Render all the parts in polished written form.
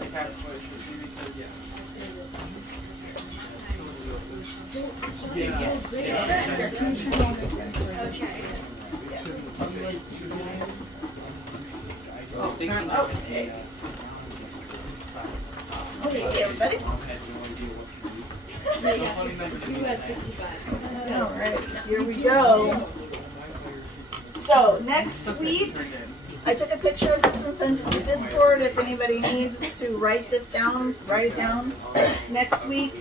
Okay. Okay, everybody. Alright, here we go. So, next week, I took a picture of this and sent it to Discord. If anybody needs to write this down, write it down. Next week,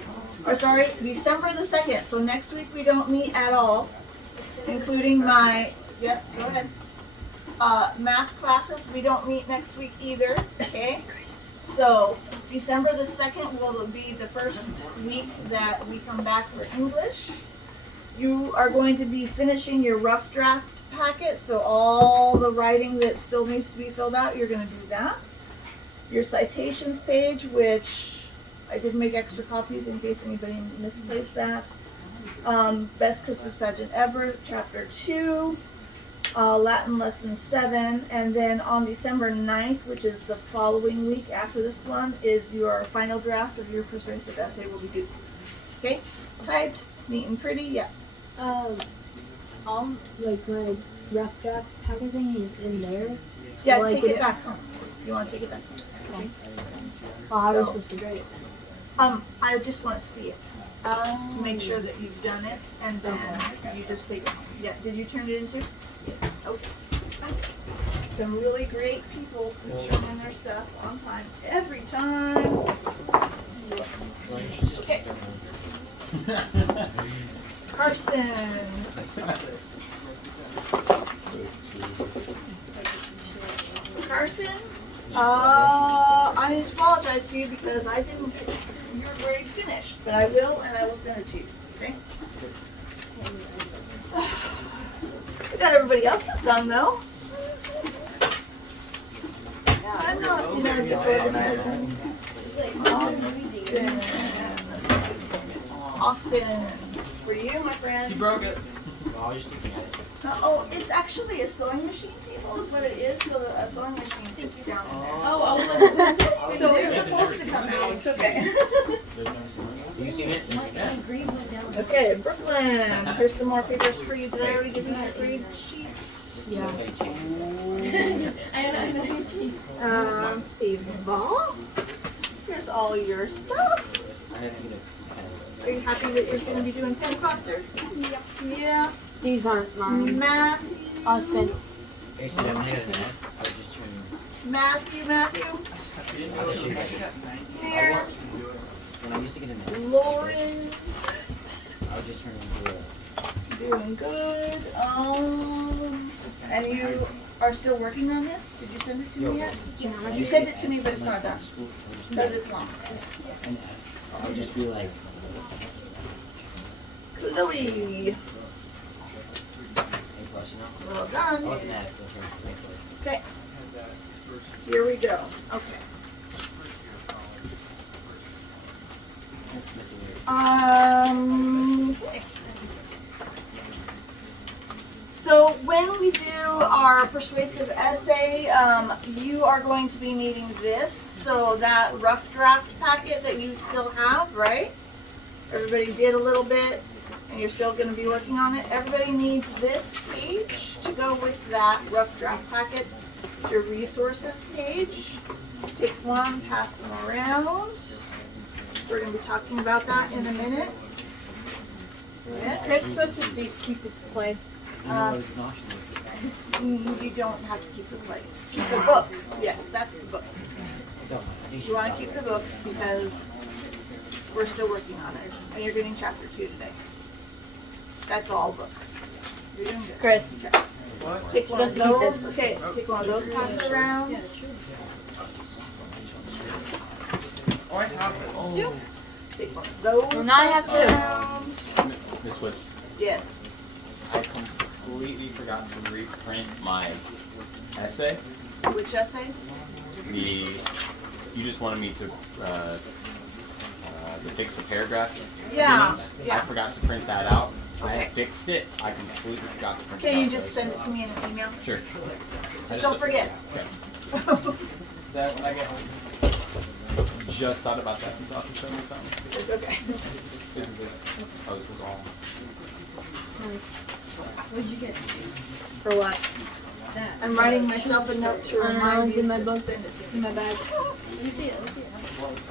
December the 2nd. So next week we don't meet at all, including my, go ahead. Math classes, we don't meet next week either, okay? So, December the 2nd will be the first week that we come back for English. You are going to be finishing your rough draft packet, so all the writing that still needs to be filled out, you're going to do that. Your citations page, which I did make extra copies in case anybody misplaced that. Best Christmas Pageant Ever, Chapter 2. Latin Lesson 7, and then on December 9th, which is the following week after this one, is your final draft of your persuasive essay will be due. Okay? Typed, neat and pretty, yeah. Like my rough draft packaging is in there. Yeah, take it back home. You want to take it back home? Okay. How are we supposed to grade it? I just want to see it. To make sure that you've done it, and then you just take it home. Yeah, did you turn it in too? Yes. Okay. Some really great people who turn in their stuff on time every time. Okay. Carson. Carson, I need to apologize to you because I didn't get your grade finished, but I will, and I will send it to you. Okay. I got everybody else's done though. Yeah, I'm not, disorganized. Austin, for you, my friend. You broke it. I was just looking at it. It's actually a sewing machine table is what it is, so a sewing machine fits down in there. Oh, I was like, So it's supposed to come out, it's okay. You seen it? my green went down. Okay, Brooklyn, here's some more papers for you. Did I already give you your grade sheets? Yeah. I know. Ava, here's all your stuff. Are you happy that you're going to be doing Penn Foster? Yeah. These aren't mine. Matthew. Austin. Actually, I'm here to ask. I was just turning. Matthew. I was shooting this. Here. When I used to get in there, Lauren. I was just turning into a. Doing good. And you are still working on this? Did you send it to me yet? You sent it to me, but it's not done. Because it's long. And I'll just be like. Chloe. A plus, you know? Well I done. wasn't at it. A plus. Okay. Here we go. Okay. Okay. So when we do our persuasive essay, you are going to be needing this. So that rough draft packet that you still have, right? Everybody did a little bit, and you're still going to be working on it. Everybody needs this page to go with that rough draft packet. It's your resources page. Take one, pass them around. We're going to be talking about that in a minute. They're supposed to keep this play. You don't have to keep the plate. Keep the book. Yes, that's the book. You want to keep the book because we're still working on it. And you're getting chapter 2 today. That's all book. You're doing good. Chris. Okay. Take one of those. Okay, take one of those, pass it around. Oh, I have it. Yep. Take one of those. Well, now I have pass it two. around. Miss Woods, Yes. I completely forgot to reprint my essay. Which essay? You just wanted me to fix the paragraph. Yeah, beginnings. yeah. I forgot to print that out. I Okay. fixed it. I completely forgot to print it Can out. you just send it to me in an email? Sure. Just don't forget. Okay. Is that when I get home? just thought about that since I was showing me something. It's okay. This is it. Oh, this is all. What'd you get? For what? That. I'm writing myself a note to I don't know, remind it's you in my to book. send it to In me. my bag. Let me see it. Let me see it.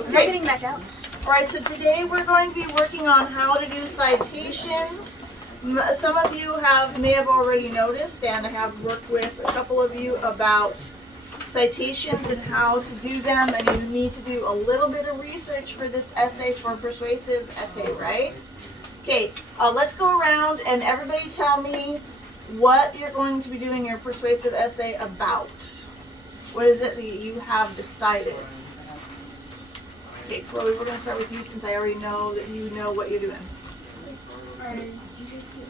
I'm Okay. getting back out. Alright, so today we're going to be working on how to do citations. Some of you may have already noticed, and I have worked with a couple of you about citations and how to do them, and you need to do a little bit of research for this essay, for a persuasive essay, right? Okay, let's go around and everybody tell me what you're going to be doing your persuasive essay about. What is it that you have decided? Okay, Chloe, we're going to start with you since I already know that you know what you're doing.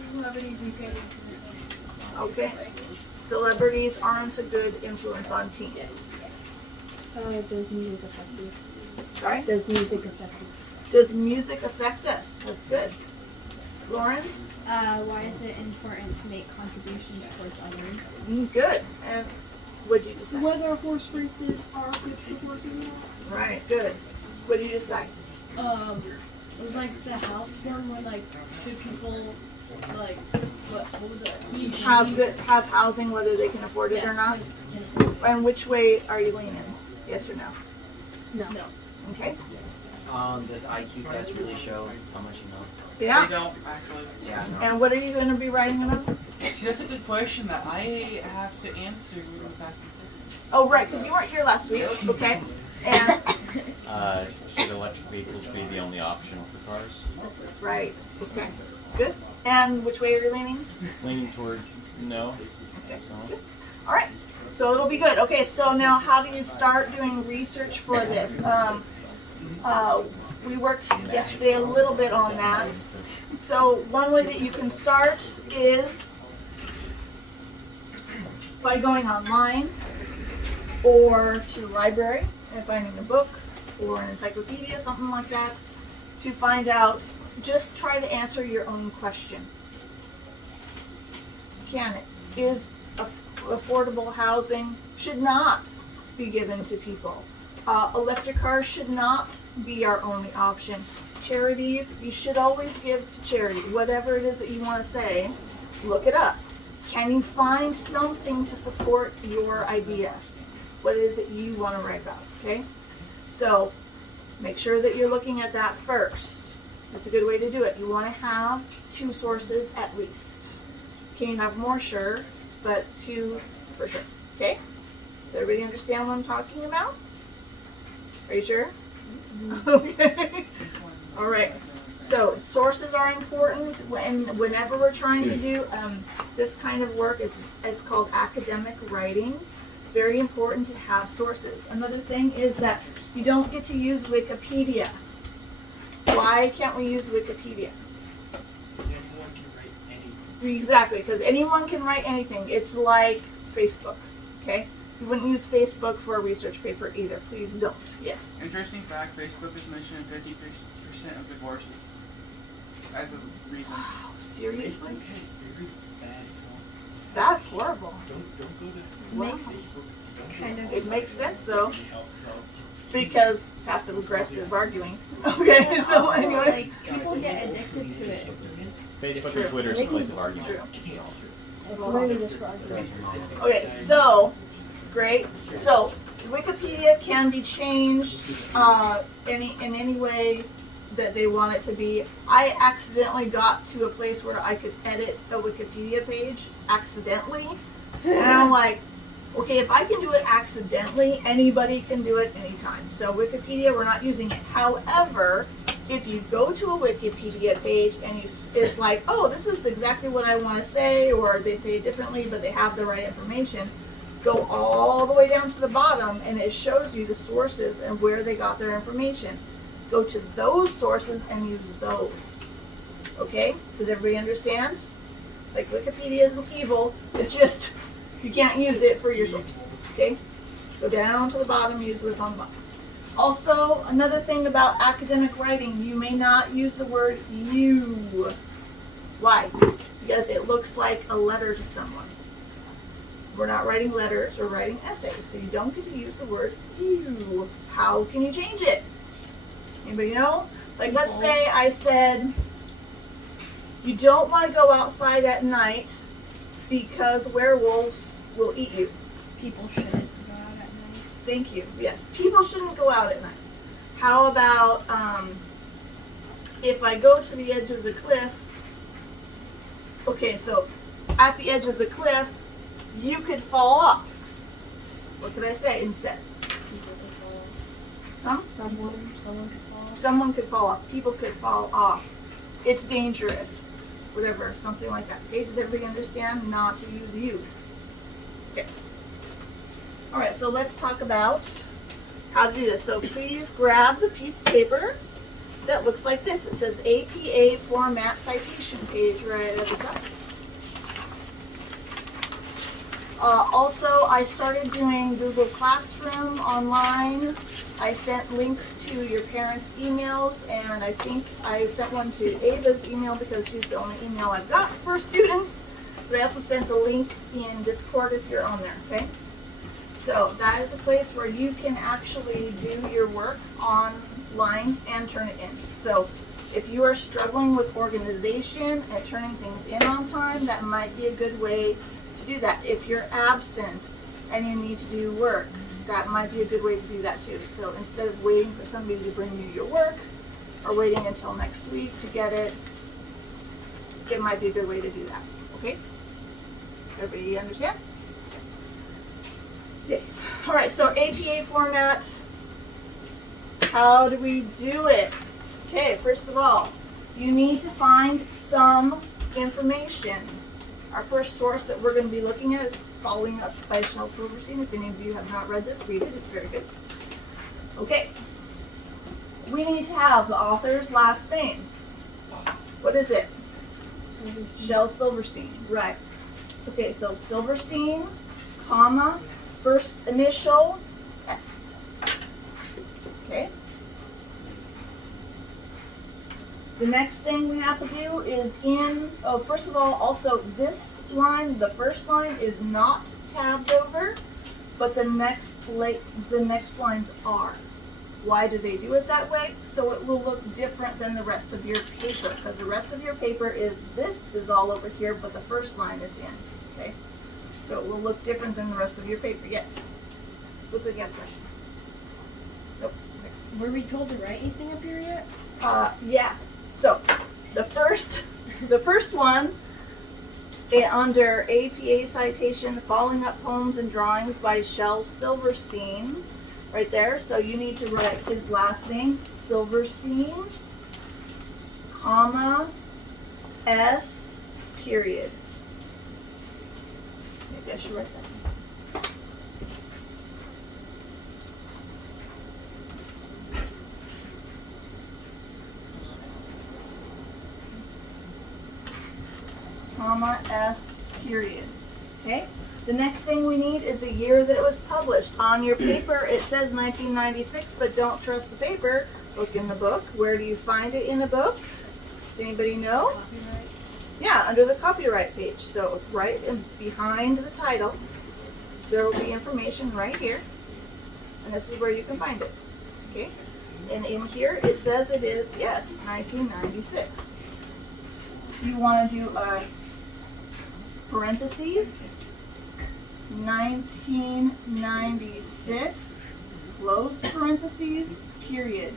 Celebrities you can influence. Okay. Celebrities aren't a good influence on teens. Does music affect you? Sorry? Does music affect you? Does music affect us? That's good. Lauren? Why is it important to make contributions towards others? Good. And what'd you decide? Whether horse races are good for horses or not. Right, good. What did you decide? It was like the house one where like good people like what was it? Have housing whether they can afford it or not? And which way are you leaning? Yes or no? No. Okay. Does IQ test really show how much you know? Yeah. They don't actually. Yeah, no. And what are you going to be writing about? See, that's a good question that I have to answer when I was asking too. Oh, right, because you weren't here last week. Okay. And Should electric vehicles be the only option for cars? right. Okay. Good. And which way are you leaning? Leaning towards no. Okay. So, Good. All right. So it'll be good. Okay. So now, how do you start doing research for this? We worked yesterday a little bit on that. So one way that you can start is by going online or to a library and finding a book or an encyclopedia, something like that, to find out. Just try to answer your own question. Can it? Is affordable housing should not be given to people. Electric cars should not be our only option. Charities, you should always give to charity. Whatever it is that you want to say, look it up. Can you find something to support your idea? What it is that you want to write about, okay? So make sure that you're looking at that first. That's a good way to do it. You want to have 2 sources at least. Can you have more? Sure, but 2 for sure, okay? Does everybody understand what I'm talking about? Are you sure? Okay. All right. So sources are important whenever we're trying to do this kind of work. Is called academic writing. It's very important to have sources. Another thing is that you don't get to use Wikipedia. Why can't we use Wikipedia? Because anyone can write anything. Exactly, because anyone can write anything. It's like Facebook, okay? You wouldn't use Facebook for a research paper either. Please don't. Yes. Interesting fact: Facebook is mentioned in 50% of divorces as a reason. Wow, seriously? Facebook has very bad health. That's horrible. Don't go to Wow. Facebook. Don't Kind go of. to It makes sense though, any health problems. because passive aggressive arguing. Okay, And so also, anyway. like, people get addicted to it. Facebook True. and Twitter is a place of True. argument. It's literally just for argument. Okay, so great. So Wikipedia can be changed in any way that they want it to be. I accidentally got to a place where I could edit a Wikipedia page accidentally, and I'm like, okay, if I can do it accidentally, anybody can do it anytime. So Wikipedia, we're not using it. However, if you go to a Wikipedia page and it's like, oh, this is exactly what I want to say, or they say it differently, but they have the right information, go all the way down to the bottom and it shows you the sources and where they got their information. Go to those sources and use those. Okay? Does everybody understand? Like, Wikipedia isn't evil, it's just you can't use it for your source. Okay? Go down to the bottom, use what's on the bottom. Also, another thing about academic writing, you may not use the word you. Why? Because it looks like a letter to someone. We're not writing letters, we're writing essays, so you don't get to use the word you. How can you change it? Anybody know? Like, let's say I said, you don't want to go outside at night because werewolves will eat you. People shouldn't go out at night. Thank you. Yes, people shouldn't go out at night. How about if I go to the edge of the cliff? Okay, so at the edge of the cliff, you could fall off. What could I say instead? People could fall. Huh? Someone could fall. Someone could fall off. People could fall off. It's dangerous. Whatever, something like that. Okay, does everybody understand? Not to use you. Okay. All right, so let's talk about how to do this. So please grab the piece of paper that looks like this. It says APA format citation page right at the top. Also, I started doing Google Classroom online. I sent links to your parents' emails, and I think I sent one to Ava's email because she's the only email I've got for students. But I also sent the link in Discord if you're on there, okay? So that is a place where you can actually do your work online and turn it in. So if you are struggling with organization and turning things in on time, that might be a good way to do that. If you're absent and you need to do work, that might be a good way to do that too. So instead of waiting for somebody to bring you your work or waiting until next week to get it, it might be a good way to do that. Okay? Everybody understand? Okay. All right, so APA format, how do we do it? Okay, first of all, you need to find some information. Our first source that we're going to be looking at is Following Up by Shel Silverstein. If any of you have not read this, read it. It's very good. Okay. We need to have the author's last name. What is it? Shel Silverstein. Right. Okay, so Silverstein, comma, first initial, S. Okay. The next thing we have to do is first of all, also this line, the first line is not tabbed over, but the next lines are. Why do they do it that way? So it will look different than the rest of your paper, because the rest of your paper this is all over here, but the first line is in, okay? So it will look different than the rest of your paper. Yes? Look like you have a question. Nope. Okay. Were we told to write anything up here yet? Yeah. So the first one under APA citation, Following Up Poems and Drawings by Shel Silverstein, right there. So you need to write his last name, Silverstein, comma, S, period. Maybe I should write that. Comma, S, period. Okay? The next thing we need is the year that it was published. On your paper, it says 1996, but don't trust the paper. Look in the book. Where do you find it in the book? Does anybody know? Copyright. Yeah, under the copyright page. So right in behind the title, there will be information right here. And this is where you can find it. Okay? And in here, it says it is, yes, 1996. You want to do a parentheses, 1996, close parentheses, period.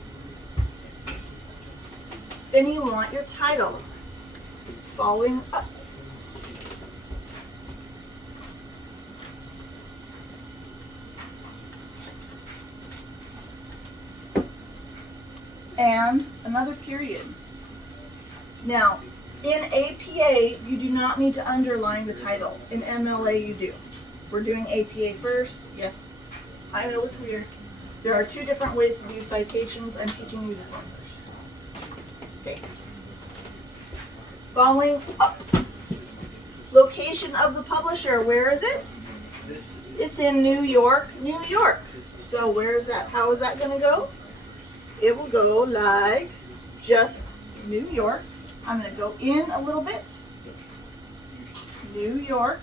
Then you want your title, Following Up. And another period. Now, in APA, you do not need to underline the title. In MLA, you do. We're doing APA first. Yes, I know it's weird. There are two different ways to do citations. I'm teaching you this one first. Okay. Following Up. Location of the publisher. Where is it? It's in New York, New York. So where is that? How is that going to go? It will go like just New York. I'm going to go in a little bit. New York.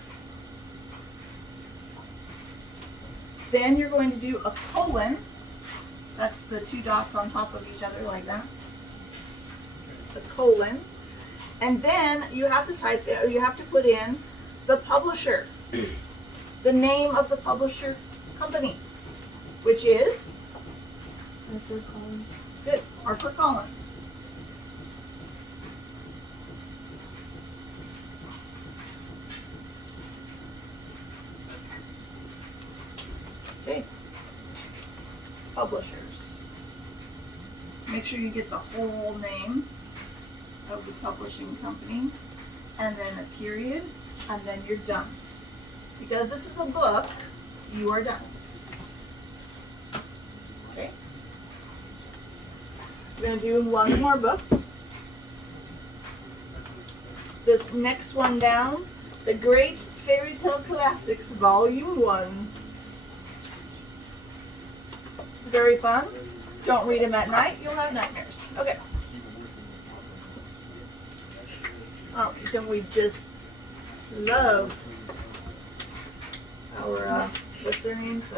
Then you're going to do a colon. That's the two dots on top of each other like that. The colon. And then you have to type it, or you have to put in the publisher. The name of the publisher company, which is good, HarperCollins. Okay. Publishers. Make sure you get the whole name of the publishing company, and then a period, and then you're done. Because this is a book, you are done. Okay? We're going to do one more book. This next one down, The Great Fairy Tale Classics, Volume 1. It's very fun. Don't read them at night, you'll have nightmares. Okay. Oh, don't we just love our, what's their names?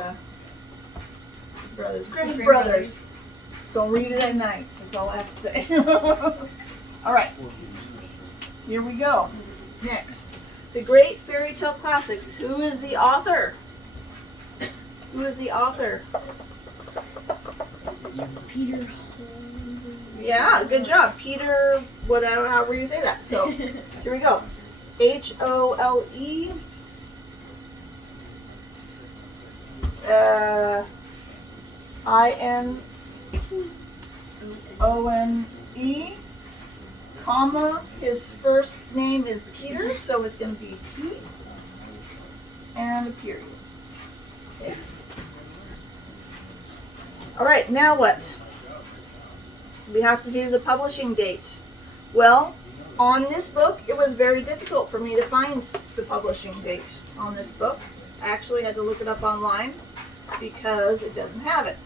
Brothers. Grimm's Brothers. Don't read it at night. That's all I have to say. All right. Here we go. Next. The Great Fairy Tale Classics. Who is the author? Who is the author? Peter Holden. Yeah, good job. Peter, whatever, however you say that. So, here we go. H-O-L-E. I-N-O-N-E, comma, his first name is Peter, so it's going to be P, and a period. Okay. All right, now what? We have to do the publishing date. Well, on this book, it was very difficult for me to find the publishing date on this book. I actually had to look it up online because it doesn't have it.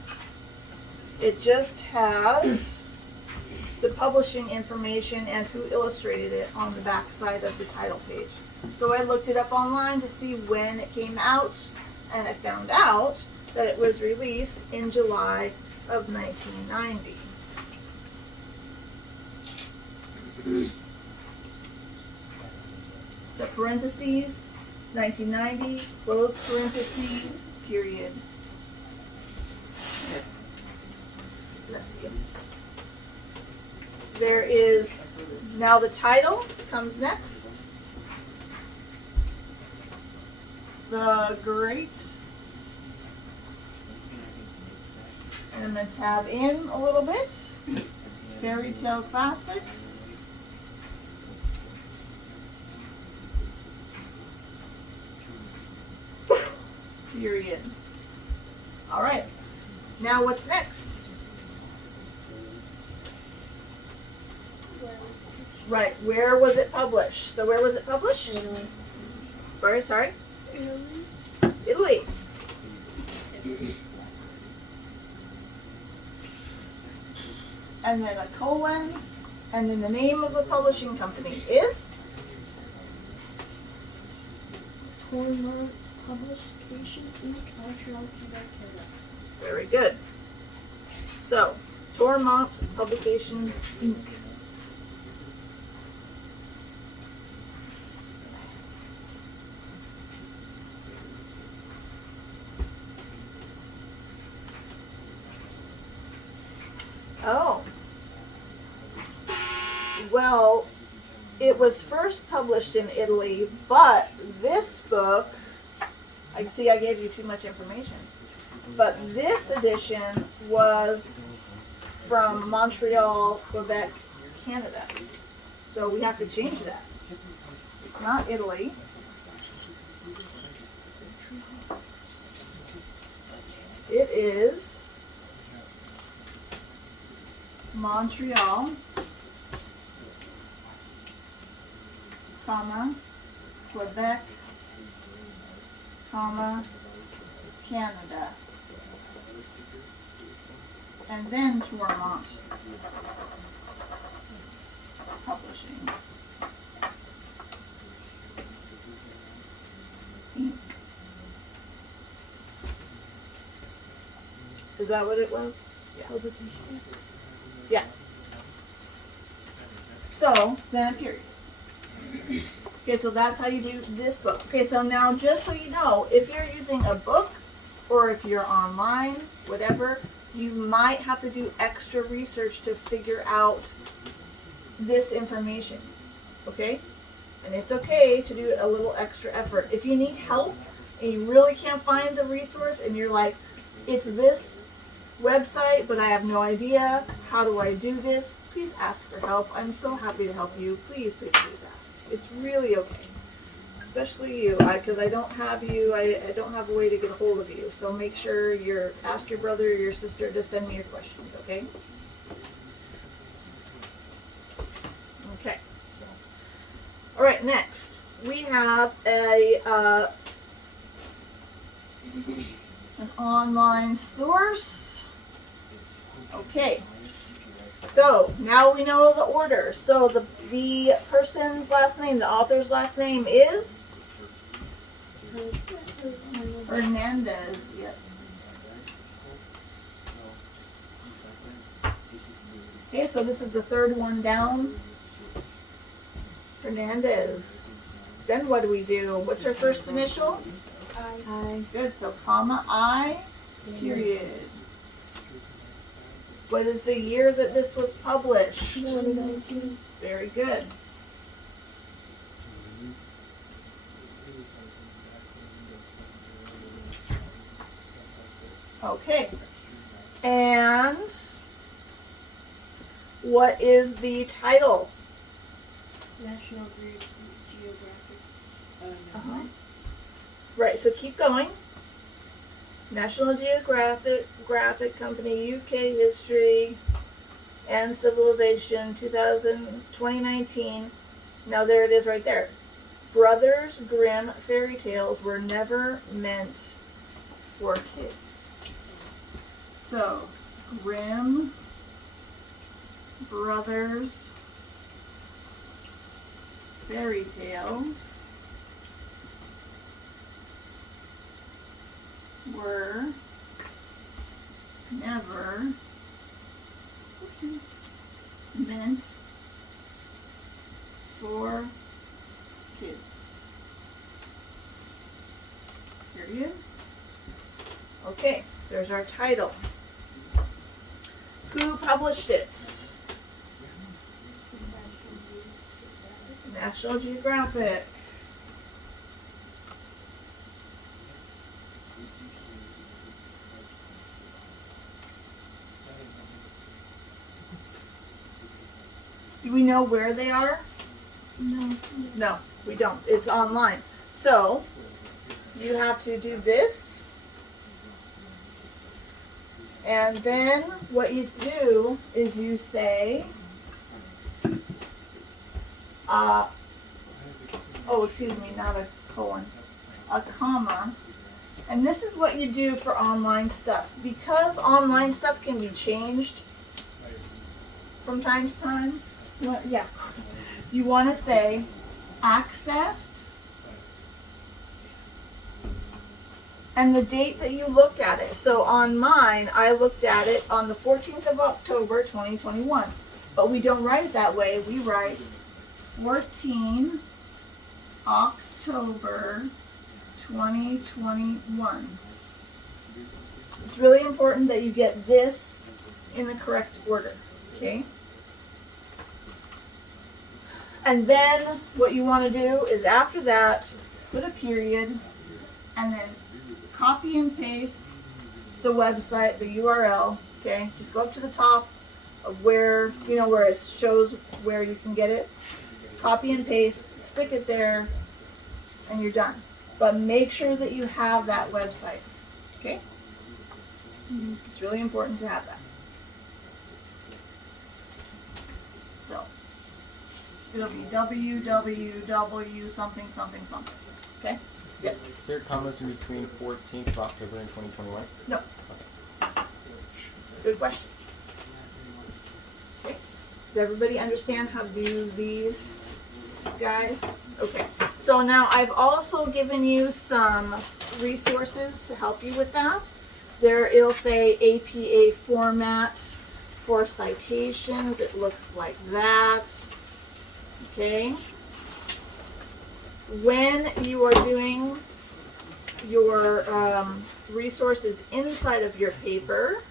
It just has the publishing information and who illustrated it on the back side of the title page. So I looked it up online to see when it came out, and I found out that it was released in July of 1990. So parentheses, 1990, close parentheses, period. Bless you. There is, now the title comes next. The Great, and I'm going to tab in a little bit. Fairy Tale Classics. Period. All right. Now what's next? Right. Where was it published? So where was it published? Italy. Sorry. Italy. And then a colon, and then the name of the publishing company is Tormont Publication Inc. Montreal, Quebec, Canada. very good. So, Tormont Publications Inc. Oh. Well, it was first published in Italy, but this book, I see I gave you too much information, but this edition was from Montreal, Quebec, Canada. So we have to change that. It's not Italy. It is Montreal, comma, Quebec, comma, Canada, and then Tormont Publishing Inc. Is that what it was? Publication. So, then a period. Okay, so that's how you do this book. Okay, so now just so you know, if you're using a book or if you're online, whatever, you might have to do extra research to figure out this information. Okay? And it's okay to do a little extra effort. If you need help and you really can't find the resource and you're like, it's this website, but I have no idea, how do I do this? Please ask for help. I'm so happy to help you. Please, please, please ask. It's really okay. Especially you, because I don't have you, I don't have a way to get a hold of you. So make sure ask your brother or your sister to send me your questions, okay? Okay. All right, next we have an online source. Okay. So now we know the order. So the person's last name, the author's last name is Hernandez. Yep. Okay, so this is the third one down. Hernandez. Then what do we do? What's her first initial? I. Good, so comma I, period. What is the year that this was published? 2019. Very good. Okay. And what is the title? National Geographic. Uh-huh. Right, so keep going. National Geographic Company, UK History and Civilization, 2019. Now there it is right there. Brothers Grimm fairy tales were never meant for kids. So, Grimm Brothers fairy tales were never meant for kids. Period. Okay, there's our title. Who published it? National Geographic. Do we know where they are? No. No, we don't. It's online. So, you have to do this. And then what you do is you say, excuse me, not a colon, a comma. And this is what you do for online stuff. Because online stuff can be changed from time to time. You want to say accessed and the date that you looked at it. So on mine, I looked at it on the 14th of October, 2021. But we don't write it that way. We write 14 October 2021. It's really important that you get this in the correct order, okay? And then what you want to do is after that, put a period and then copy and paste the website, the URL, okay? Just go up to the top of where, where it shows where you can get it. Copy and paste, stick it there, and you're done. But make sure that you have that website, okay? It's really important to have that. So, it'll be www something something something, okay? Yes? Is there commas in between 14th of October and 2021? No. Good question. Okay. Does everybody understand how to do these, guys? Okay. So now I've also given you some resources to help you with that. There, it'll say APA format for citations. It looks like that. Okay. When you are doing your resources inside of your paper,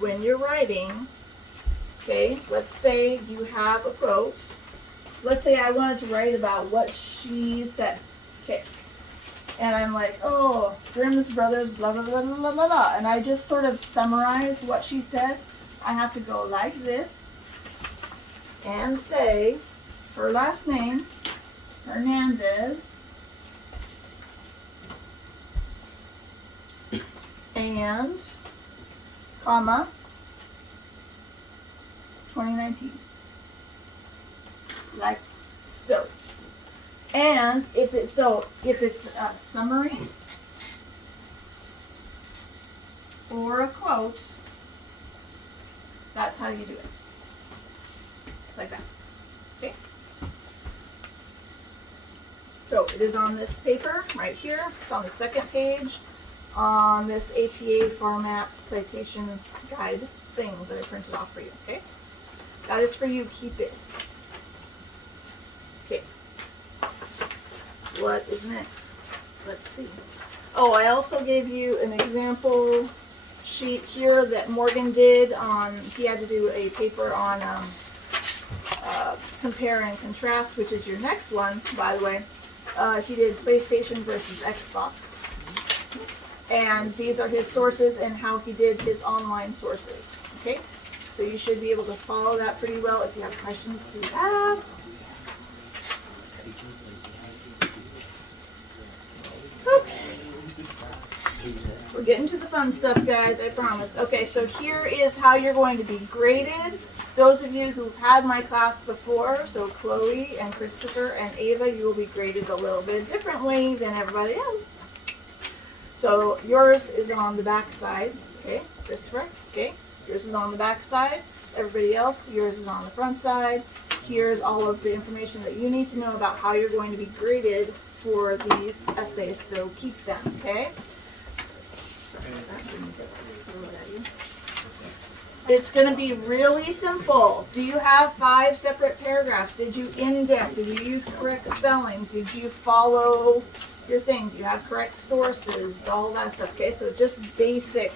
when you're writing, okay, let's say you have a quote. Let's say I wanted to write about what she said. Okay. And I'm like, oh, Grimm's brothers, blah, blah, blah, blah, blah, blah. And I just sort of summarized what she said. I have to go like this and say her last name, Hernandez, and, comma, 2019. Like so. And if it's a summary or a quote, that's how you do it. Just like that. Okay. So it is on this paper right here. It's on the second page on this APA format citation guide thing that I printed off for you. Okay. That is for you. Keep it. Okay. What is next? Let's see. Oh, I also gave you an example sheet here that Morgan did on, he had to do a paper on compare and contrast, which is your next one, by the way. He did PlayStation versus Xbox. And these are his sources and how he did his online sources. Okay? So you should be able to follow that pretty well. If you have questions, please ask. Okay. We're getting to the fun stuff, guys, I promise. Okay, so here is how you're going to be graded. Those of you who've had my class before, so Chloe and Christopher and Ava, you will be graded a little bit differently than everybody else. So yours is on the back side, okay, Christopher, okay. Yours is on the back side. Everybody else, yours is on the front side. Here's all of the information that you need to know about how you're going to be graded for these essays, so keep them, okay? Sorry about that. Didn't mean to throw it at you. It's going to be really simple. Do you have 5 separate paragraphs? Did you indent? Did you use correct spelling? Did you follow your thing? Do you have correct sources? All that stuff, okay? So just basic.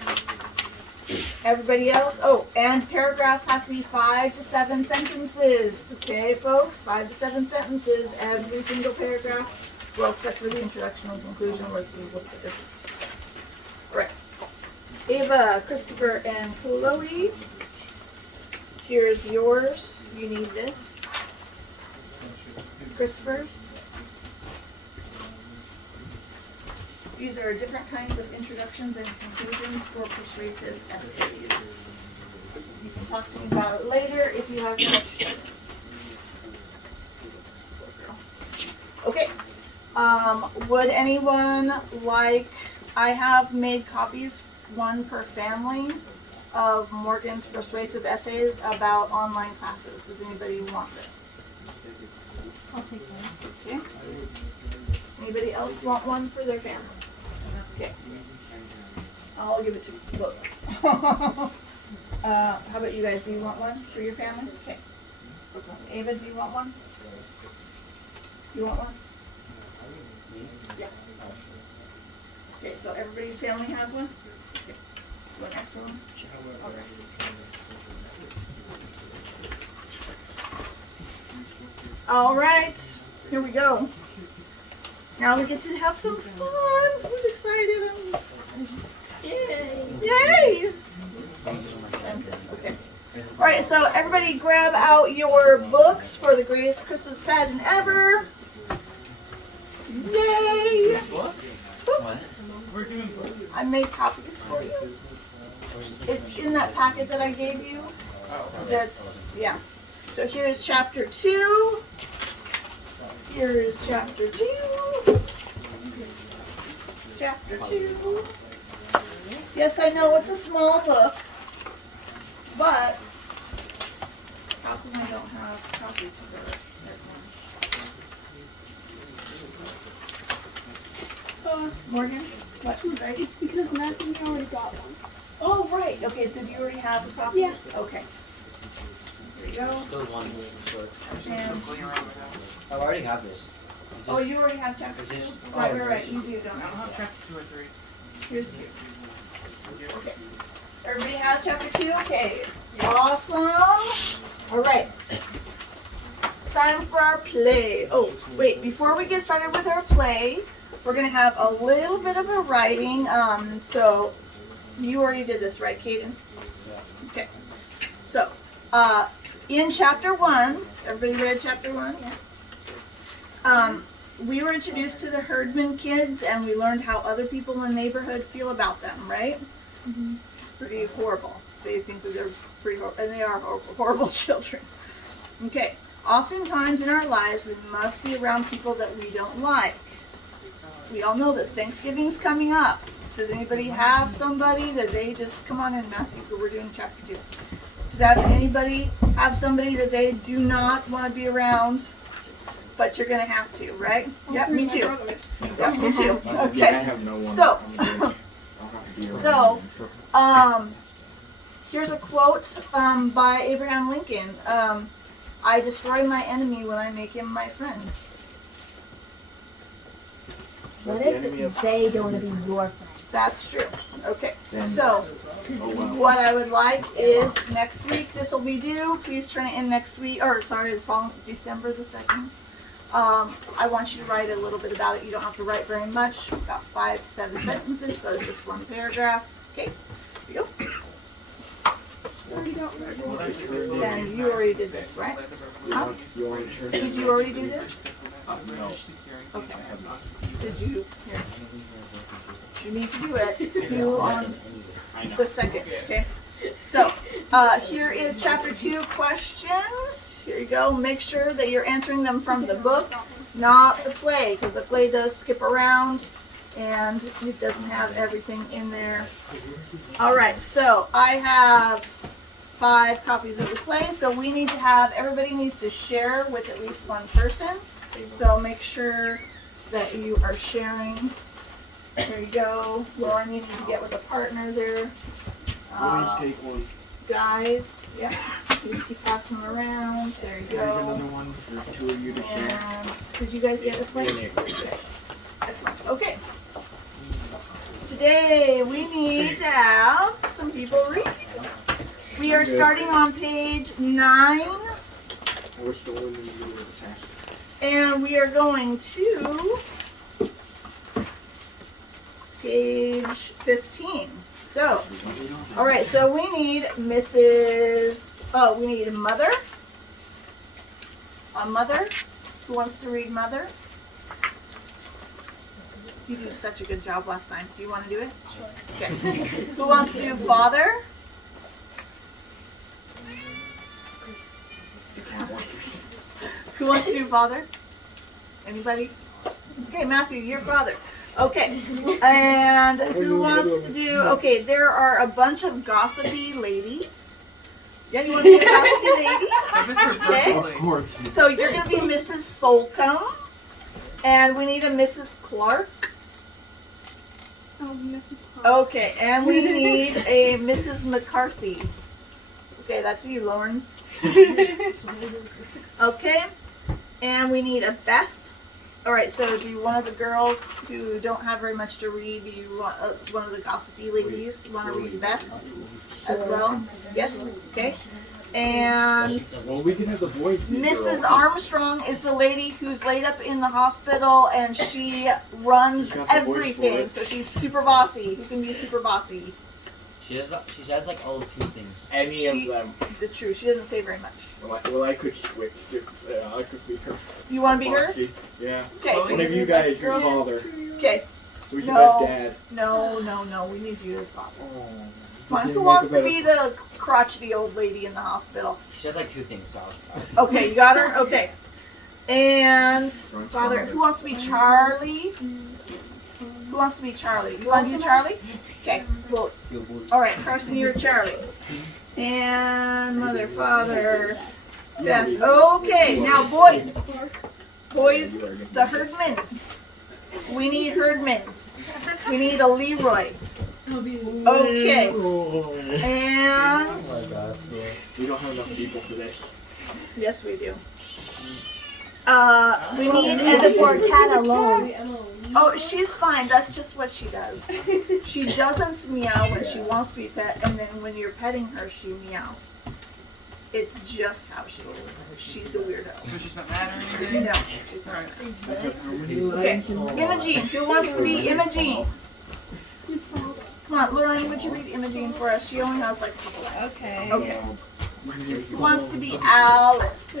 Everybody else? Oh, and paragraphs have to be 5 to 7 sentences. Okay, folks? 5 to 7 sentences. Every single paragraph. Well, except for the introduction and conclusion. Right. Ava, Christopher, and Chloe. Here's yours. You need this. Christopher. These are different kinds of introductions and conclusions for persuasive essays. You can talk to me about it later if you have questions. Okay. Would anyone like, I have made copies, one per family, of Morgan's persuasive essays about online classes. Does anybody want this? I'll take one. Okay. Anybody else want one for their family? Okay. I'll give it to Chloe. How about you guys? Do you want one for your family? Okay. Ava, do you want one? You want one? Yeah. Okay, so everybody's family has one? Okay. The next one? Okay. All right, here we go. Now we get to have some fun. Who's excited? Yay! Yay! Okay. All right, so everybody grab out your books for the greatest Christmas pageant ever. Yay! Books? We're doing books. I made copies for you. It's in that packet that I gave you. That's, yeah. So here's chapter 2. Here is chapter 2. Chapter 2. Yes, I know it's a small book, but how come I don't have copies for everyone? Morgan? What? Right? It's because Matthew already got one. Oh, right. Okay, so do you already have a copy? Yeah. Okay. Here you go. Still one short. I'm just gonna And- keep playing around with that. I already have this. Is Oh, this- you already have chapter is 2? this- Right, oh, right, right. this- You do, I don't don't you? have chapter 2 or 3. Here's 2. Here. Okay. Everybody has chapter 2? Okay. Awesome. All right. Time for our play. Oh, wait. Before we get started with our play, we're going to have a little bit of a writing. So you already did this, right, Kaden? Okay. So, in chapter 1, everybody read chapter 1? Yeah. We were introduced to the Herdman kids, and we learned how other people in the neighborhood feel about them, right? Mm-hmm. Pretty horrible. They think that they're pretty horrible, and they are horrible children. Okay. Oftentimes in our lives, we must be around people that we don't like. We all know this. Thanksgiving's coming up. Does anybody have somebody that they just, come on in, Matthew, we're doing chapter 2. Does that anybody have somebody that they do not want to be around, but you're going to have to, right? Yep, me too. Yep, me too. Okay. So, here's a quote by Abraham Lincoln. I destroy my enemy when I make him my friend. What if they don't want to be your friend? That's true. Okay. So, what I would like is next week, this will be due. Please turn it in next week, or sorry, the following December the 2nd. I want you to write a little bit about it. You don't have to write very much. About 5 to 7 sentences, so it's just one paragraph. Okay. Here you go. Then you already did this, right? Huh? Did you already do this? No. Okay. Did you? Here. You need to do it. It's due on the 2nd, okay? So, here is chapter 2 questions. Here you go. Make sure that you're answering them from the book, not the play, because the play does skip around and it doesn't have everything in there. All right, so I have 5 copies of the play, so we need to have, everybody needs to share with at least one person. So make sure that you are sharing. There you go. Lauren, you need to get with a partner there. take one. Guys, yeah, please keep passing them around. There you Here's go. another one for 2 of you to share. And did you guys get a plate? Okay. Excellent. Okay. Today we need to have some people read. We are starting on page 9, We're still in the middle of the test. and we are going to page 15. So, all right. So we need Mrs. Oh, we need a mother. A mother. Who wants to read mother? You did such a good job last time. Do you want to do it? Okay. Who wants to do father? Who wants to do father? Anybody? Okay, Matthew, you're father. Okay. And who wants to do, okay, there are a bunch of gossipy ladies. Yeah, you want to be a gossipy lady? Okay. Of course. So you're going to be Mrs. Solcombe. And we need a Mrs. Clark. Oh, Mrs. Clark. Okay, and we need a Mrs. McCarthy. Okay, that's you, Lauren. Okay, and we need a Beth. All right, so do you one of the girls who don't have very much to read? Do you want one of the gossipy ladies? Want to read Beth as well? Yes. Okay. And Well, we can have the boys be Mrs. girls. Armstrong is the lady who's laid up in the hospital, and she runs She's got the voice for everything. it. So she's super bossy. Who can be super bossy? She says like all 2 things. Any She- of them. The truth. She doesn't say very much. Well, I could switch. I could be her. Do you want to be her? Bossy. Yeah. Okay. One of you guys, your father. Okay. Who's the No. best dad? No. We need you as father. Oh. Come on. Who wants to be the crotchety old lady in the hospital? She says like 2 things, so I'll Okay, you got her? Okay. And father, who wants to be Charlie? Who wants to be Charlie? You want to do Charlie? Okay, well, all right, Carson, you're Charlie. And mother, father, Beth. Okay, now boys. Boys, the Herdmans. We need Herdmans. We need a Leroy. I'll be Okay. And We don't have enough people for this. yes, we do. We need And for an. a cat alone. Wait, Emma. Oh, she's fine. That's just what she does. She doesn't meow when she wants to be pet, and then when you're petting her, she meows. It's just how she is. She's a weirdo. So she's not mad or anything? No, she's not. Okay. Okay, Imogene. Who wants to be Imogene? Come on, Lauren, would you read Imogene for us? She only has like a couple lines. Okay. Okay. Who wants to be Alice?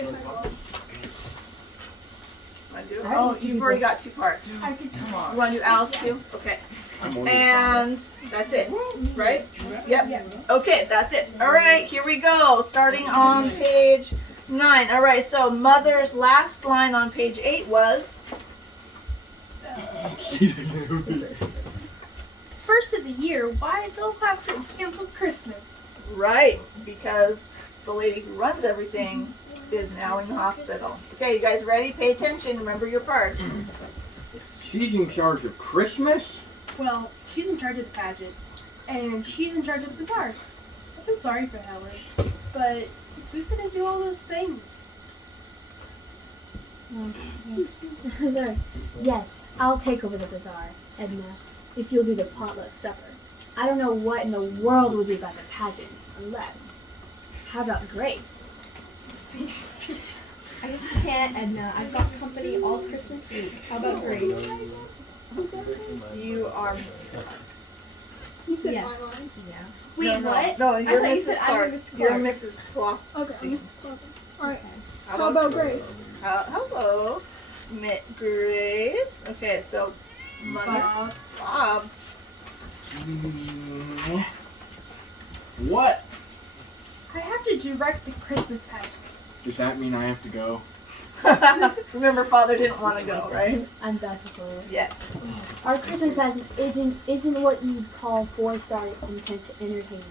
Want to do it? Oh, you've already got 2 parts. Come You on. want to do Alice too? Okay. I'm only And that's it, right? Yep. Okay, that's it. All right, here we go. Starting on page 9. All right, so Mother's last line on page 8 was. First of the year, why they'll have to cancel Christmas. Right, because the lady who runs everything is now in the hospital. Okay, you guys ready? Pay attention. Remember your parts. She's in charge of Christmas? Well, she's in charge of the pageant, and she's in charge of the bazaar. I feel sorry for Helen, but who's gonna do all those things? Sorry. Yes, I'll take over the bazaar, Edna, if you'll do the potluck supper. I don't know what in the world we'll do about the pageant, unless. How about Grace? I just can't, Edna. I've got company all Christmas week. How about Grace? You are Mrs. Clark. You said Yes. my line. Yeah. No, Wait, no, what? No, you're thought you Mrs. said I'm Clark. Mrs. You're Clark. Mrs. Claus. Okay, Mrs. Clausen. Alright, How how about Grace? Hello, Grace. Okay, so Mother Bob. What? I have to direct the Christmas pageant. Does that mean I have to go? Remember, Father didn't want to go, right? I'm Beth as well. Yes. Our Christmas pageant isn't what you'd call 4-star intent entertainment.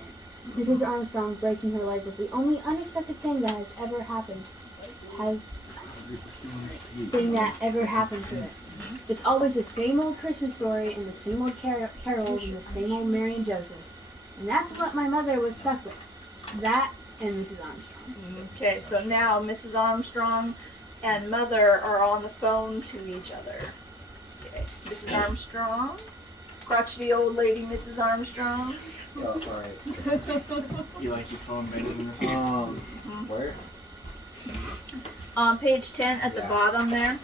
Mrs. Armstrong breaking her leg was the only unexpected thing that ever happened to it. It's always the same old Christmas story and the same old carols and the same old Mary and Joseph. And that's what my mother was stuck with. That and Mrs. Armstrong. Okay, so now Mrs. Armstrong and Mother are on the phone to each other. Okay, Mrs. Armstrong, crotchety old lady, Mrs. Armstrong. Oh, alright. You like your phone better than Where? On page 10 at the Yeah. bottom there.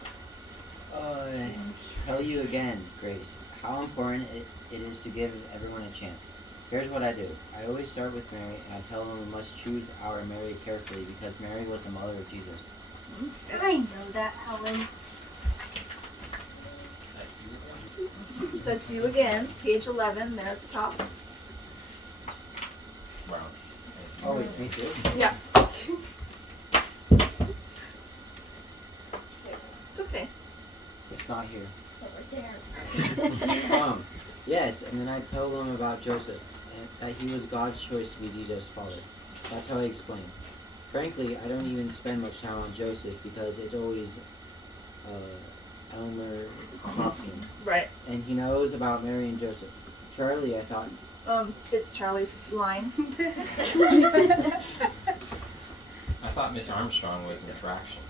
Tell you again, Grace, how important it is to give everyone a chance. Here's what I do. I always start with Mary, and I tell them we must choose our Mary carefully because Mary was the mother of Jesus. I know that, Helen. That's you again. Page 11 there at the top. Wow. Oh, it's me too? Yes. It's okay. It's not here. Right there. Yes, and then I tell them about Joseph, and that he was God's choice to be Jesus' father. That's how I explain. Frankly, I don't even spend much time on Joseph because it's always Elmer Hopkins. Right. And he knows about Mary and Joseph. Charlie, I thought, It's Charlie's line. I thought Miss Armstrong was in traction.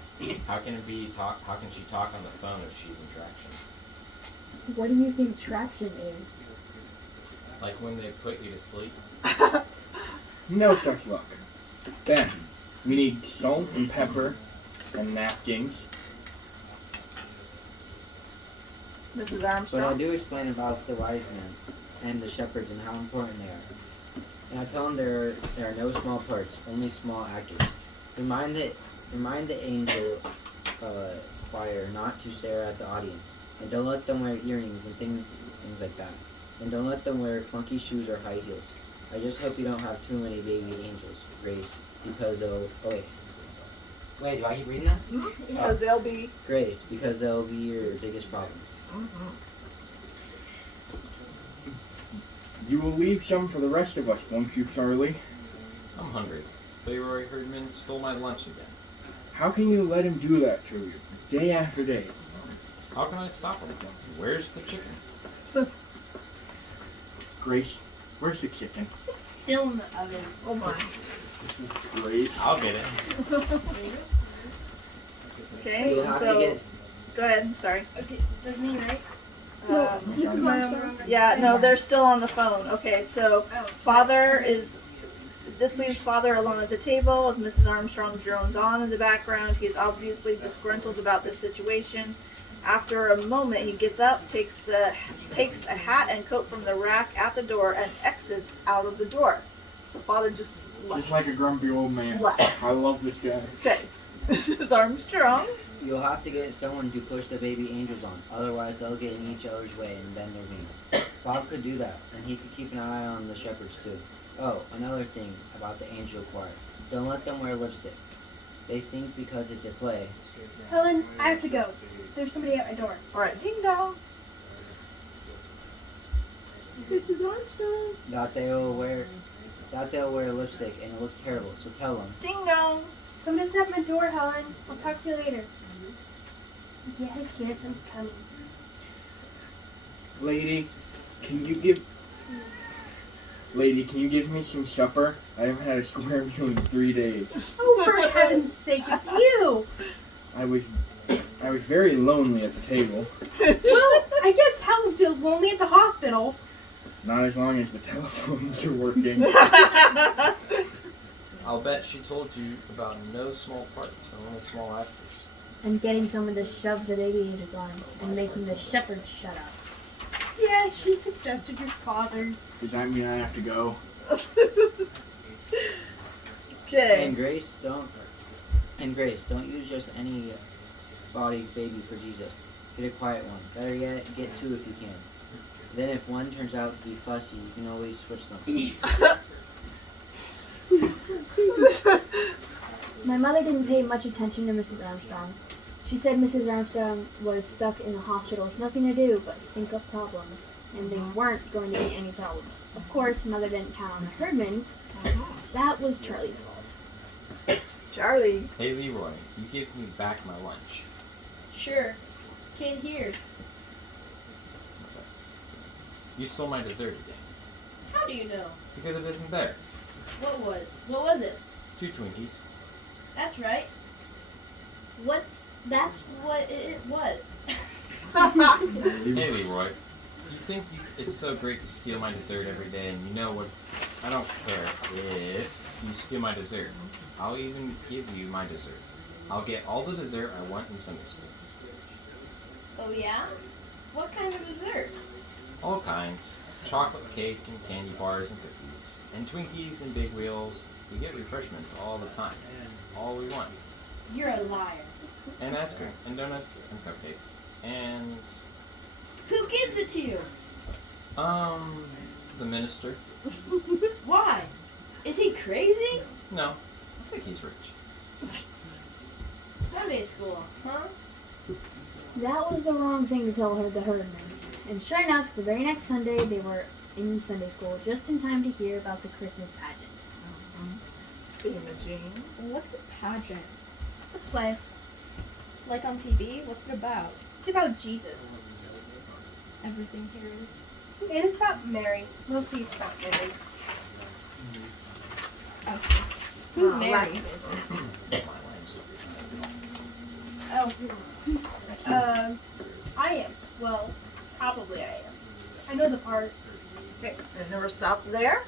How can she talk on the phone if she's in traction? What do you think traction is? Like when they put you to sleep? No such luck. Then, we need salt and pepper and napkins. Mrs. but I Armstrong. do explain about the wise men and the shepherds and how important they are. And I tell them there are no small parts, only small actors. Remind the angel choir not to stare at the audience. And don't let them wear earrings and things like that. And don't let them wear clunky shoes or high heels. I just hope you don't have too many baby angels, Grace, because they'll... Oh, wait. Wait, do I keep reading that? Because they'll be. Grace, because they'll be your biggest problem. You will leave some for the rest of us, won't you, Charlie? I'm hungry. Leroy Herdman stole my lunch again. How can you let him do that to you, day after day? How can I stop him? Where's the chicken? Grace, where's the chicken? It's still in the oven. Hold on. This is Grace. I'll get it. Okay, You'll have to so get. go ahead. Sorry. Okay, that's me, right? Mrs. Armstrong. Yeah, no, they're still on the phone. Okay, so father is. This leaves father alone at the table as Mrs. Armstrong drones on in the background. He is obviously disgruntled about this situation. After a moment, he gets up, takes a hat and coat from the rack at the door, and exits out of the door. So father just left. Just like a grumpy old man. Left. I love this guy. Okay, Mrs. Armstrong. You'll have to get someone to push the baby angels on, otherwise they'll get in each other's way and bend their knees. Bob could do that, and he could keep an eye on the shepherds too. Oh, another thing about the angel choir. Don't let them wear lipstick. They think because it's a play. Helen, I have to go. There's somebody at my door. All right, ding dong. Mrs. Armstrong. That they'll wear lipstick and it looks terrible. So tell them. Ding dong. Somebody's at my door, Helen. I'll talk to you later. Yes, I'm coming. Lady, can you give me some supper? I haven't had a square meal in 3 days. Oh, for heaven's sake, it's you! I was very lonely at the table. Well, I guess Helen feels lonely at the hospital. Not as long as the telephones are working. I'll bet she told you about no small parts and only small actors. And getting someone to shove the baby angels on and making the shepherds shut up. Yes, she suggested your father. Does that mean I have to go? Okay. And Grace, don't use just any body's baby for Jesus. Get a quiet one. Better yet, get two if you can. Then if one turns out to be fussy, you can always switch them. My mother didn't pay much attention to Mrs. Armstrong. She said Mrs. Armstrong was stuck in the hospital with nothing to do but think of problems, and they weren't going to be any problems. Of course, Mother didn't count on the Herdmans. That was Charlie's fault. Charlie. Hey Leroy, you give me back my lunch. Sure. Kid here. What's that? You stole my dessert again. How do you know? Because it isn't there. What was it? 2 Twinkies. That's right. That's what it was. Hey Leroy, you think it's so great to steal my dessert every day, and you know what? I don't care if you steal my dessert. I'll even give you my dessert. I'll get all the dessert I want in Sunday school. Oh yeah? What kind of dessert? All kinds. Chocolate cake and candy bars and cookies. And Twinkies and big wheels. We get refreshments all the time. All we want. You're a liar. And ice cream. And donuts and cupcakes. And... Who gives it to you? The minister. Why? Is he crazy? No. I think he's rich. Sunday school, huh? That was the wrong thing to tell her the Herdmans. And sure enough, the very next Sunday, they were in Sunday school just in time to hear about the Christmas pageant. Imaging. What's a pageant? It's a play. Like on TV? What's it about? It's about Jesus. Everything here is. And it's about Mary. Mostly it's about Mary. Okay. Who's Oh, Mary? last- Oh. I am. Well, probably I am. I know the part. Okay, and then we're stopped there.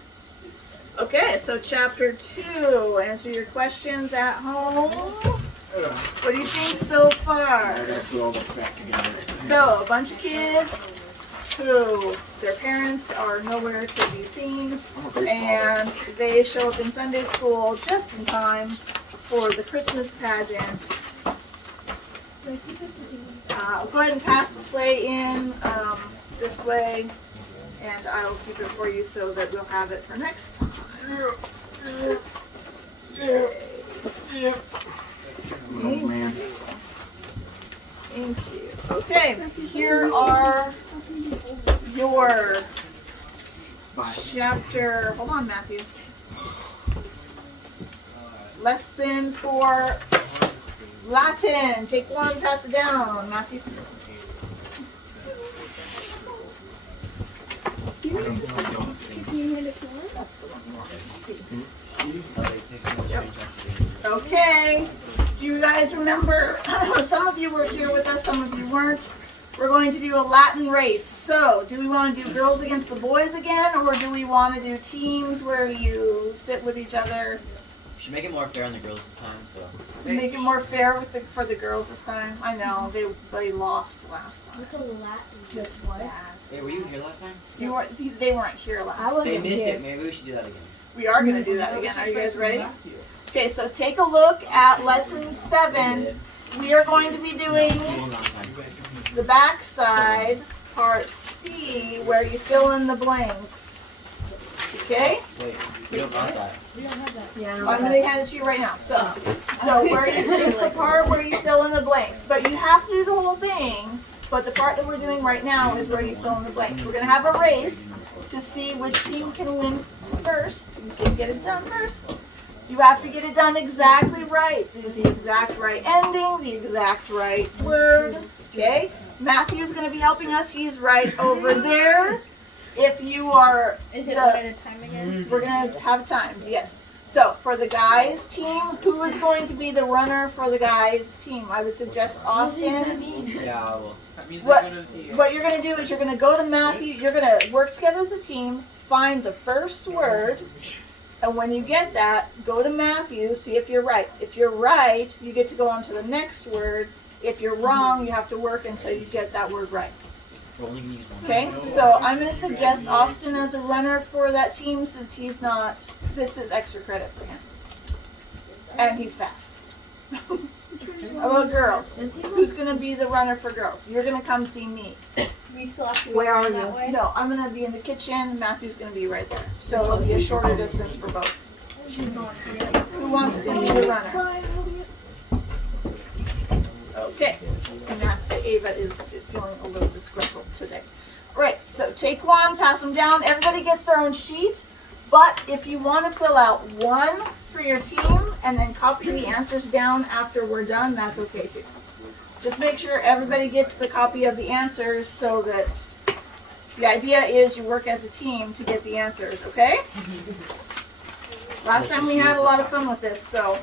Okay, so chapter 2. Answer your questions at home. What do you think so far? I gotta put all this back together. So, a bunch of kids who their parents are nowhere to be seen, I'm a great and they show up in Sunday school just in time for the Christmas pageant. Can I keep this with you? I'll go ahead and pass the play in this way, and I will keep it for you so that we'll have it for next time. Oh man. Thank you. Okay, here are your Bye. chapter. Hold on, Matthew. Lesson for Latin. Take one, pass it down, Matthew. That's the one you wanted to see. Yep. Okay. Do you guys remember? Some of you were here with us, some of you weren't. We're going to do a Latin race. So, do we want to do girls against the boys again, or do we want to do teams where you sit with each other? We should make it more fair on the girls this time. So Make it more fair for the girls this time. I know they lost last time. What's a Latin? Just What? sad. hey, were you here last time? You were they weren't here last. I time. wasn't They missed here. it. Maybe we should do that again. We are going to do that again. Are you guys ready? Okay, so take a look at lesson 7. We are going to be doing the back side, part C, where you fill in the blanks. Okay? Wait, we don't got that. We don't have that. Yeah, I'm going to hand it to you right now. So where it's the part where you fill in the blanks, but you have to do the whole thing. But the part that we're doing right now is where you fill in the blanks. We're going to have a race to see which team can win first. You can get it done first. You have to get it done exactly right. So the exact right ending, the exact right word. Okay? Matthew's going to be helping us. He's right over there. If you are, Is it one at a time again? we're going to have time. Yes. So for the guys team, who is going to be the runner for the guys team? I would suggest Austin. Yeah, I will. That means What- they go to the team. What you're going to do is you're going to go to Matthew. You're going to work together as a team, find the first word, and when you get that, go to Matthew, see if you're right. If you're right, you get to go on to the next word. If you're wrong, you have to work until you get that word right. We're only gonna use one. Okay? So I'm going to suggest Austin as a runner for that team since he's not, this is extra credit for him. And he's fast. How about girls? Who's going to be the runner for girls? You're going to come see me. We still have to Where go are that you? way. No, I'm going to be in the kitchen. Matthew's going to be right there. So it'll be a shorter distance for both. Who wants to be the runner? Okay. And Ava is feeling a little disgruntled today. All right, so take one, pass them down. Everybody gets their own sheet. But if you want to fill out one for your team and then copy the answers down after we're done, that's okay too. Just make sure everybody gets the copy of the answers so that the idea is you work as a team to get the answers, okay? Last time we had a lot of fun with this, so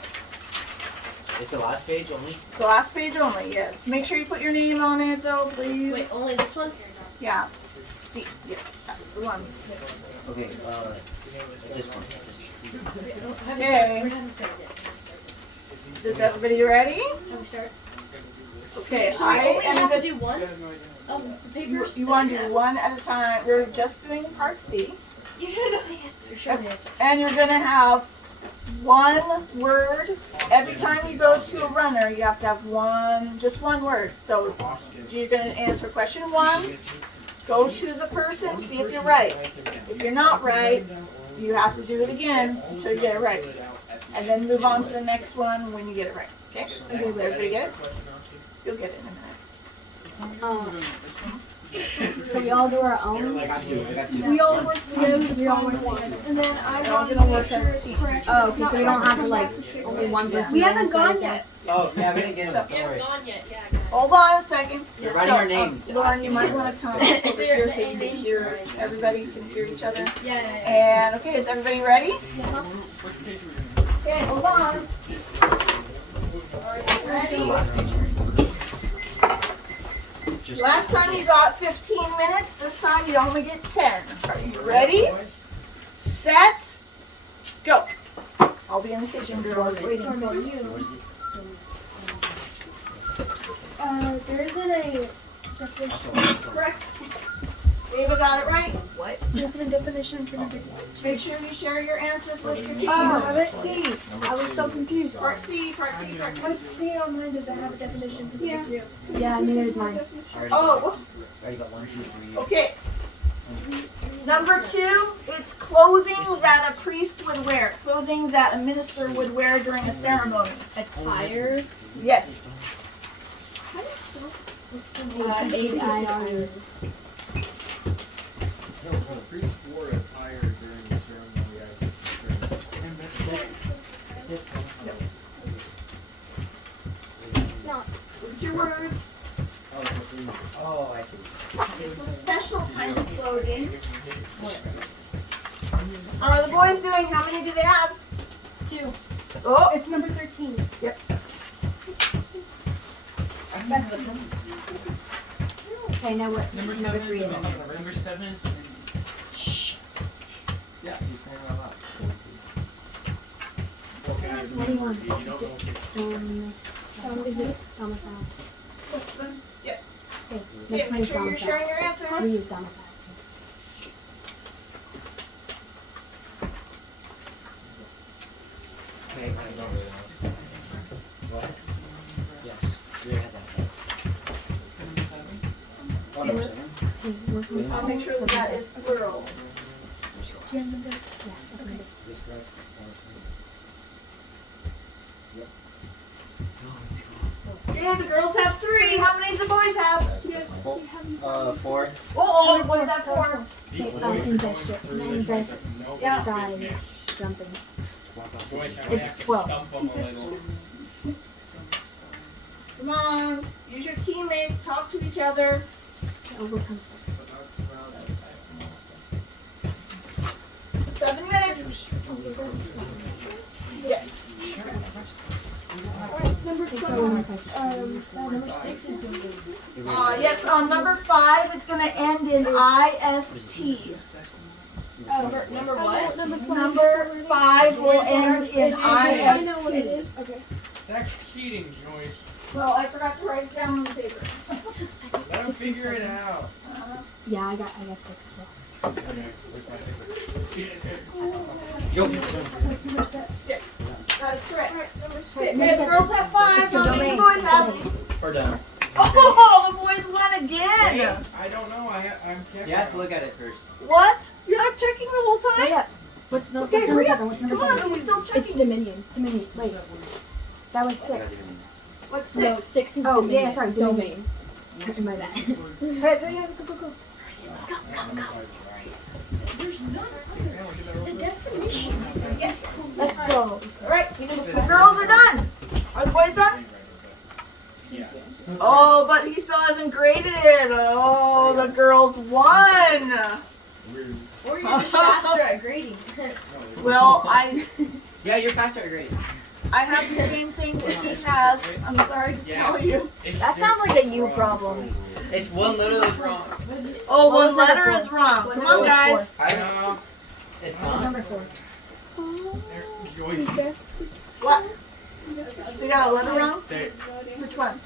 It's the last page only. the last page only, yes. Make sure you put your name on it though, please. Wait, only this one? Yeah. See, yeah, that's the one. Okay, it's this one. It's this. Okay. We haven't started yet. Is everybody ready? Have we started? Okay, So we I only am have to the. do one of the papers? You want to do one at a time. We're just doing part C. You should know the answer. You're sure the answer. And you're gonna have one word. Every time you go to a runner, you have to have just one word. So you're gonna answer question 1, go to the person, see if you're right. If you're not right, you have to do it again until you get it right. And then move on to the next one when you get it right. Okay? Everybody get it? You'll get it in a minute. So we all do our own. I got two. We all work together to find one. And then I They're all want to gonna make work sure as a it's team. correct. Oh, It's okay, not so we don't have to correct, like we fix only it. one person. We to haven't answer gone it. yet. Oh, yeah, we didn't get them. We Don't haven't worry. gone yet, yeah, guys. Hold on a second. You're writing your names. Lauren, you might want to come over here so you can hear, everybody can hear each other. And, okay, is everybody ready? Which page are we doing? Okay, hold on. Ready? Last time you got 15 minutes, this time you only get 10. Are you ready? Set, go. I'll be in the kitchen, girls, waiting for you. There isn't a definition. Correct. Ava got it right. What? There's a definition for the big Make sure you share your answers with your teacher. Oh, let's see. I was so confused. Part C, part C, part C. Let's see online. Does it have a definition for the big deal? Yeah, neither is mine. Oh, whoops. Already got 1, 2, 3. Okay. Number 2, it's clothing that a priest would wear. Clothing that a minister would wear during a ceremony. Attire. Yes. H-I-R-E. No, the priest wore attire during the ceremony. It's not. Look at your words. Oh, it's Oh, I see. It's a special kind of clothing. How are the boys doing? How many do they have? 2. Oh, It's number 13. that's Okay, now what? Number Number 7 3 is is. Dominion. Number 7 is Dominion. Yeah, he's saying it out loud. What do you want? Is it domicile? yes. Okay, Okay, next one make is sure you're domicile. sharing your 3 is answers. domicile. Okay. I don't really know. What? Yes. You had that. Number 7. Oh, no, Yes. seven. Okay, we're I'll make sure that that is plural. Yeah, okay. This correct? Yeah, the girls have 3. How many do the boys have? Four. Oh, the boys have 4. Okay, invest Yeah. style something. It's 12. Come on, use your teammates. Talk to each other. Overcome 6. So that's about it. 7 minutes. Yes. Number Okay, 5. so Number 6 is building. Yes, on number 5, it's going to end in IST. Number what? Number 5 will end in I know what it IST. is. Okay. That's cheating, Joyce. Well, I forgot to write it down on the paper. Let him figure it out. Yeah, I got 6 as well. Okay, where's my paper? Yo. That's number 6. Yes, that is correct. Number 6. Okay, the girls have 5. How many do the boys have? We're done. Oh, the boys won again. I don't know. I'm checking. You have to look at it first. What? You're not checking the whole Hurry time? up. What's Okay, number hurry 7? up. What's number Come on, 7? he's still It's checking. Dominion. Dominion. Wait. That was 6. What's No, 6? 6 is Oh, Dominion. yeah, sorry, Domain. My bad. Alright, go. There's none other. The definition. Yes. Let's go. All right, the girls are done. Are the boys done? Yeah. Oh, but he still hasn't graded it. Oh, the girls won. Or you're just faster at grading. Well, Yeah, you're faster at grading. I have the same thing that he has. I'm sorry to tell you. That sounds like a you problem. It's one letter is wrong. Oh, What one was number letter 4? is wrong. What Come number on, was guys. I know. It's What was not. number 4? Joyce. Best. What? They got a letter wrong? They Which one?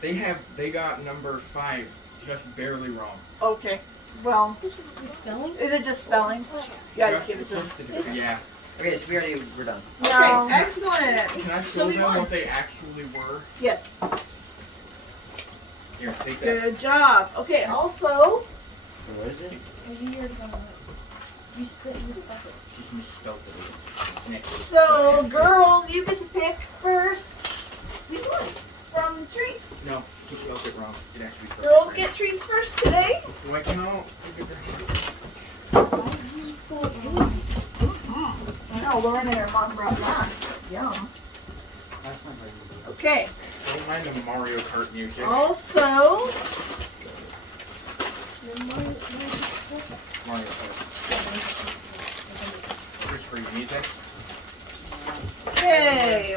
they got number 5 just barely wrong. Okay. Well, Spelling? is it just spelling? Yeah, just give it to them. Yeah. Okay, so we're done. Okay, excellent. Can I So show we them won. what they actually were? Yes, Here, take that. good job. Okay, also, What is it? You split this bucket. Just misspelled it. Next. so girls, you get to pick first We won. from treats. No, he spelled it wrong. It actually spelled Girls it get treats first today. right. Wait, no. No, Lauren and her mom brought lunch. Yum. That's my birthday. Okay, Don't mind the Mario Kart music. also, Mario Kart. Christopher, you need that? okay,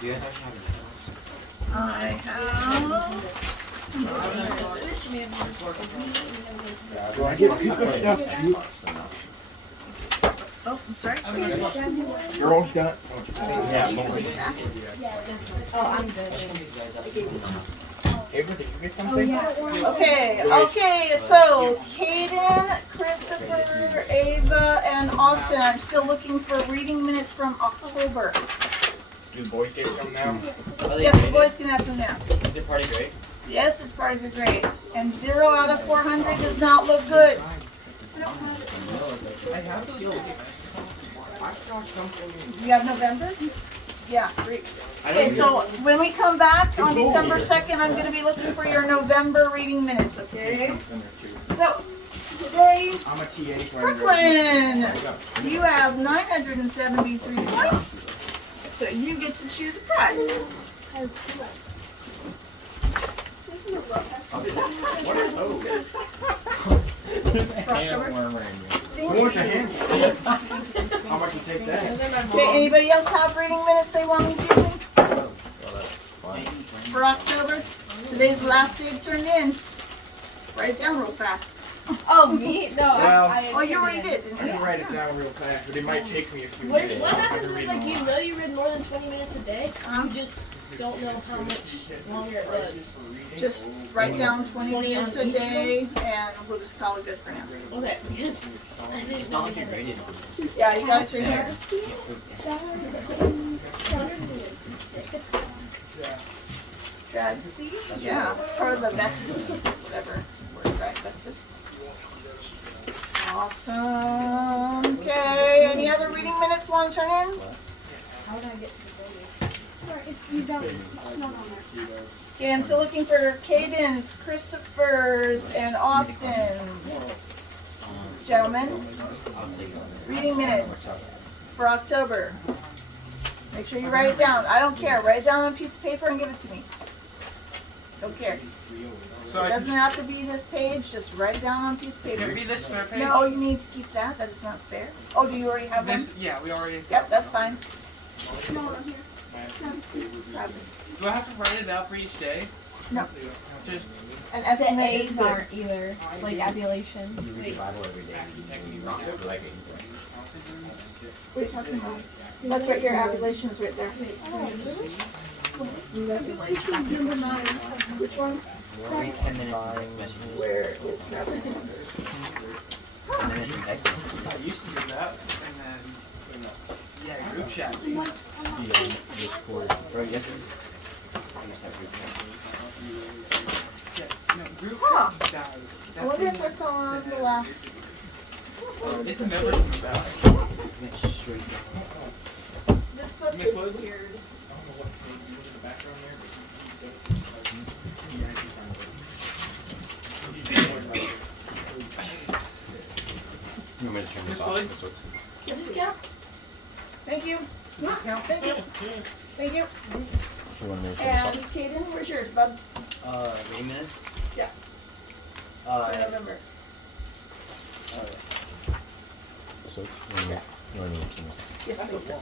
Do you guys actually have an I have. Oh, I'm sorry. Girls done. Yeah, Oh, I'm good. Ava, did you get something? Okay, so Caden, Christopher, Ava, and Austin. I'm still looking for reading minutes from October. Do the boys get some now? Are they Yes, the graded? boys can have some now. Is it part of grade? Yes, it's part of your grade. And 0 out of 400 does not look good. I have those. I saw something. You have November? Yeah, great. I Okay, don't so when we come back on December 2nd, I'm going to be looking for your November reading minutes, okay? So, today, I'm a TA for Brooklyn, you have 973 points, so you get to choose a prize. This is a rough estimate. What are those? There's a hand warmer in here. Who wants a hand? How much would take that? Okay, anybody else have reading minutes they want to give me Well, that's fine. for October? Today's the last day to turn it in. Write it down real fast. Oh, me? No, Well- I Oh, you already did, I didn't can you? write it down real fast, but it might take me a few What, minutes. what I have happens to if read like them you all. know you read more than 20 minutes a day? You just don't know how much longer it was. Just write down 20 20 on minutes a each day, and we'll just call it good for now. Okay, because I think It's not like you graded. Yeah, you got it right here. Drag C? Yeah, it's part of the vest, whatever word, right? Vestus. Awesome. Okay, any other reading minutes want to turn in? How would I get to the building? Alright, you don't. It's not on there. Okay, I'm still looking for Caden's, Christopher's, and Austin's. Gentlemen, I'll take one. reading minutes for October. Make sure you write it down. I don't care. Write it down on a piece of paper and give it to me. Don't care. So It I doesn't have to be this page. Just write it down on a piece of can it paper. be this spare page? No, you need to keep that. That is not spare. Oh, do you already have one? This, yeah, we already. Yep, that's fine. It's not on here. Travesty. Travis. Do I have to write it out for each day? No. Just. An The estimate is A's good. aren't either. Like abulation. You read the Bible every day. You read it like it. What are you talking about? That's right here. Abulation's right there. Regulations number 9. Which one? Read 10 minutes in text messages. Where is Travis? 10 minutes in text messages. I used to do that, and then. Yeah, group chat. Discord. Bro, yes. I used to have group chat. Yeah, no, group Huh. chats died. I wonder if that's on the last. It's never coming back. Yeah, straight. This book Miss is Woods? weird. I don't know what changes in the background there, You want me to turn this Miss off? Woods? Does this count? Thank you. Thank you. Thank you. You want me to turn this And off? Caden, where's yours, bud? Reading minutes? Yeah. Uh, For November. So, you want me to turn this off? Yes, please.